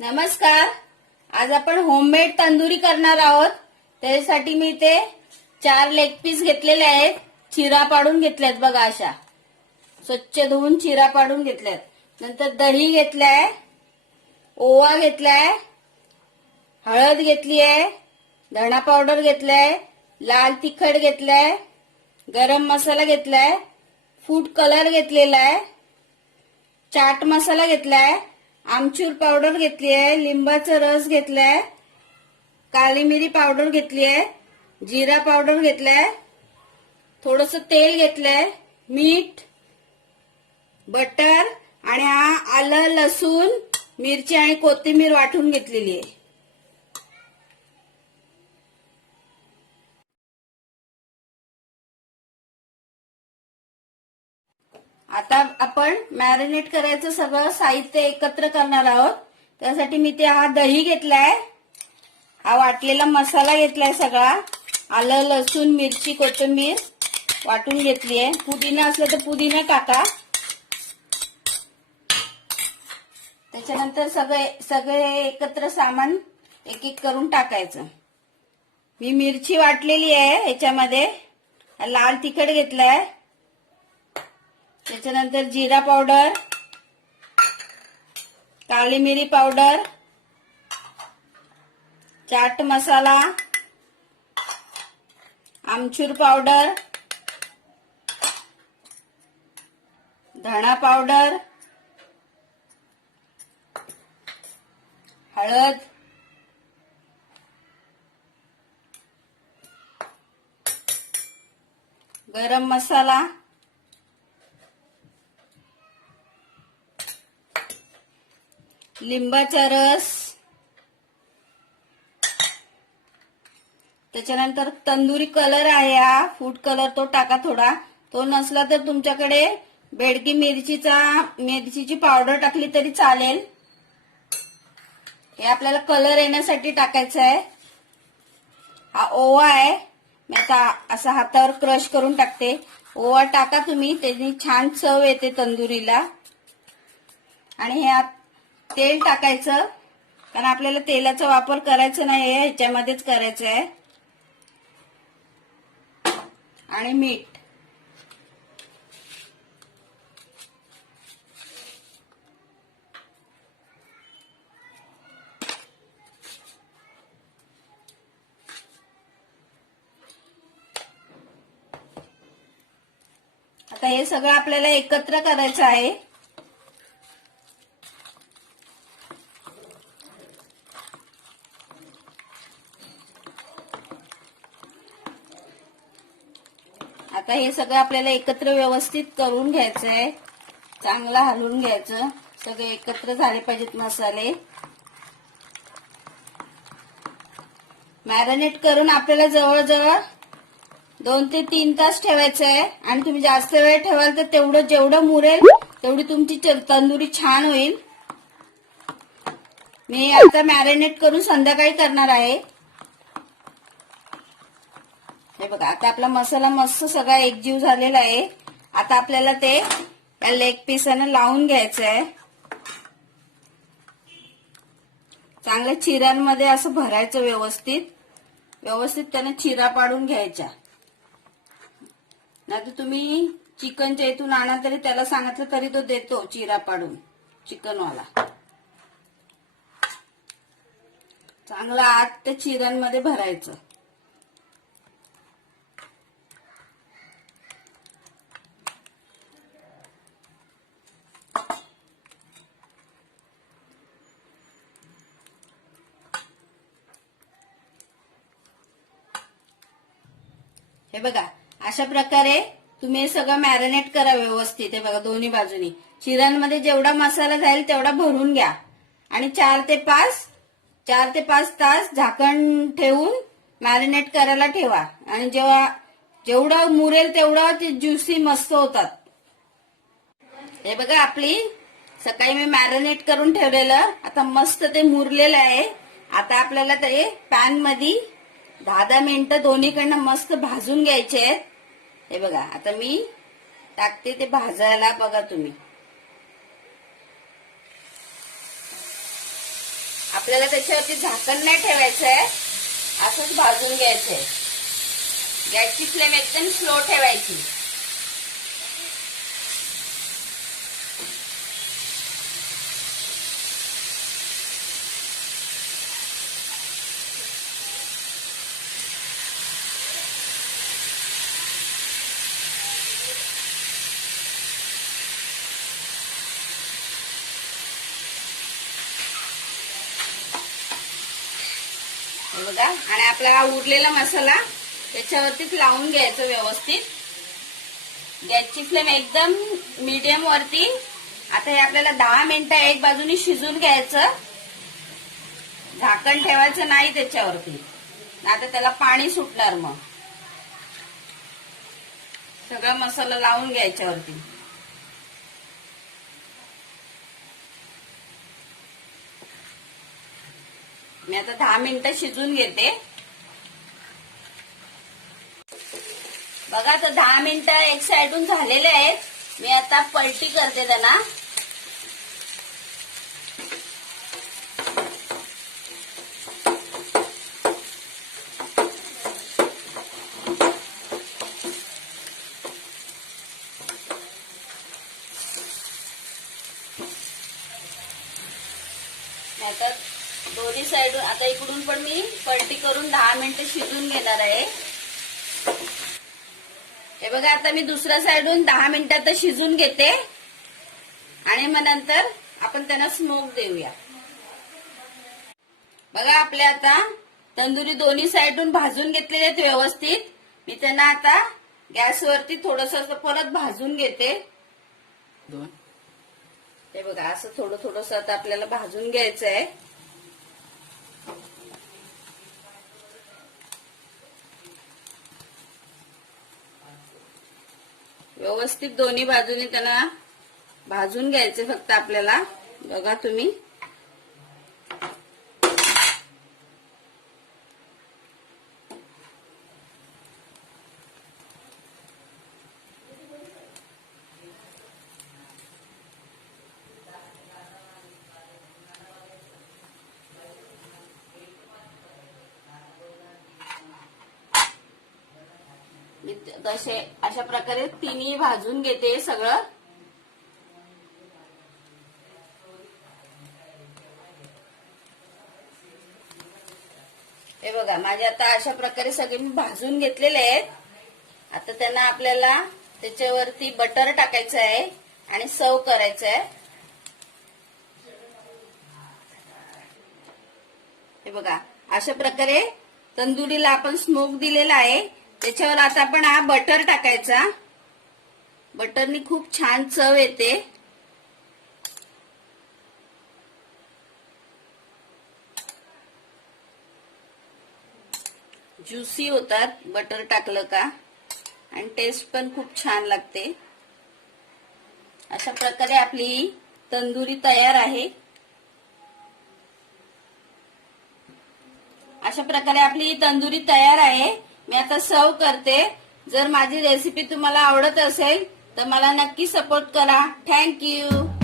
नमस्कार. आज आपण होममेड तंदुरी करणार आहोत. त्यासाठी मी ते 4 लेग पीस घेतलेले आहेत. चिरा पाडून घेतलेत बघा, अशा स्वच्छ धुवून चिरा पाडून घेतल्यात. नंतर दही घेतलाय, ओवा घेतलाय, हळद घेतली आहे, धणा पावडर घेतलाय, लाल तिखट घेतलाय, गरम मसाला घेतलाय, फूड कलर घेतलेला आहे, चाट मसाला घेतलाय, आमचूर पावडर घेतली आहे, लिंबाचा रस घेतलाय, काली मिरी पावडर घेतली आहे, जिरा पावडर घेतलाय, थोडस तेल घेतलंय, मीठ, बटर आणि आलं, लसूण, मिरची आणि कोथिंबीर वाटून घेतलेली आहे. आता आपण मॅरिनेट करायचं सगळं साहित्य एकत्र करणार आहोत. त्यासाठी मी हा दही घेतलाय, हा वाटलेला मसाला घेतलाय, सगळा आलं, लसूण, मिरची, कोथिंबीर वाटून घेतली आहे. पुदिना असलं तर पुदिना टाका. त्याच्यानंतर सगळे एकत्र सामान एक एक करून टाकायचं. मी मिरची वाटलेली आहे याच्यामध्ये, लाल तिखट घेतलाय, त्याच्यानंतर जिरा पावडर, काली मिरी पावडर, चाट मसाला, आमचूर पावडर, धणा पावडर, हळद, गरम मसाला, लिंबाचा रस, त्याच्यानंतर तंदुरी कलर आहे हा फूड कलर, तो टाका थोडा. तो नसला तर तुमच्याकडे बेडगी मिरचीची पावडर टाकली तरी चालेल. हे आपल्याला कलर येण्यासाठी टाकायचं आहे. हा ओवा आहे, मी आता असा हातावर क्रश करून टाकते. ओवा टाका तुम्ही, त्याची छान चव येते तंदुरीला. आणि हे तेल टाकायचं, कारण आपल्याला तेलाचा वापर करायचा नाही, ह्याच्यामध्येच करायचं आहे. आणि मीठ. आता हे सगळं आपल्याला एकत्र करायचं आहे. आता हे सगळं आपल्याला एकत्र व्यवस्थित करून घ्यायचं आहे. चांगलं हलवून घ्यायचं. सगळे एकत्र झाले पाहिजेत मसाले. मॅरिनेट करून आपल्याला जवळजवळ 2 ते 3 तास ठेवायचं आहे. आणि तुम्ही जास्त वेळ ठेवाल तर जेवढं मुरेल तेवढी तुमची तंदुरी छान होईल. मी आता मॅरिनेट करून संध्याकाळी करणार आहे. हे बघा, आता आपला मसाला मस्त सगळा एकजीव झालेला आहे. आता आपल्याला ते या लेग पीसाने लावून घ्यायचं आहे. चांगल्या चिरांमध्ये असं भरायचं व्यवस्थित त्याने चिरा पाडून घ्यायच्या. नाहीतर तुम्ही चिकनच्या इथून आणा तरी त्याला सांगितलं तरी तो देतो चिरा पाडून, चिकनवाला. चांगलं आत त्या चिरांमध्ये भरायचं. हे बघा, अशा प्रकारे तुम्ही हे सगळं मॅरिनेट करा व्यवस्थित. हे बघा, दोन्ही बाजूनी चिरांमध्ये जेवढा मसाला जाईल तेवढा भरून घ्या. आणि 4 ते 5 तास झाकण ठेवून मॅरिनेट करायला ठेवा. आणि जेवढं मुरेल तेवढं ते ज्युसी मस्त होतात. हे बघा, आपली सकाळी मी मॅरिनेट करून ठेवलेलं आता मस्त ते मुरलेलं आहे. आता आपल्याला ते पॅन मध्ये 10-10 मिनिटं दोन्हीकडनं मस्त भाजून घ्यायचे आहेत. हे बघा, आता मी टाकते ते भाजायला. बघा तुम्ही, आपल्याला त्याच्यावरती झाकण नाही ठेवायचं आहे, असंच भाजून घ्यायचंय. गॅसची फ्लेम एकदम स्लो ठेवायची. बघा, आणि आपला उरलेला मसाला त्याच्यावरतीच लावून घ्यायचं व्यवस्थित. गॅसची फ्लेम एकदम मीडियम वरती. आता हे आपल्याला 10 मिनिटं एक बाजूनी शिजून घ्यायचं. झाकण ठेवायचं नाही त्याच्यावरती, आता त्याला पाणी सुटणार. मग सगळा मसाला लावून घ्यायच्यावरती. मी आता 10 मिनिटं शिजून घेते. बघा, आता 10 मिनिटं एक साइडून झालेले आहेत. मी आता पलटी करते त्यांना. नाहीतर दोन्ही साइडून आता इकडून पण मी पलटी करून 10 मिनिटं शिजून घेणार आहे. हे बघा, आता मी दुसऱ्या साइडून 10 मिनिटात शिजून घेते आणि मग नंतर आपण त्यांना स्मोक देऊया. बघा, आपले आता तंदुरी दोन्ही साइडून भाजून घेतलेले आहेत व्यवस्थित. मी त्यांना आता गॅसवरती थोडंसं परत भाजून घेते. हे बघा, असं थोडं थोडंसं आता आपल्याला भाजून घ्यायचं आहे. व्यवस्थित दोन्ही बाजूने त्यांना भाजून घ्यायचे फक्त आपल्याला. बघा तुम्ही, मी तसे अशा प्रकारे तिन्ही भाजून घेते सगळं. हे बघा, माझे आता अशा प्रकारे सगळे मी भाजून घेतलेले आहेत. आता त्यांना आपल्याला त्याच्यावरती बटर टाकायचं आहे आणि सर्व करायचं आहे. हे बघा, अशा प्रकारे तंदुरीला आपण स्मोक दिलेला आहे. त्याच्यावर आता आपण हा बटर टाकायचा. बटरनी खूप छान चव येते. ज्युसी होतात बटर टाकलं का, आणि टेस्ट पण खूप छान लागते. अशा प्रकारे आपली तंदुरी तयार आहे. अशा प्रकारे आपली तंदुरी तयार आहे. मी आता सर्व करते. जर माझी रेसिपी तुम्हाला आवडत असेल तर मला नक्की सपोर्ट करा. थँक्यू.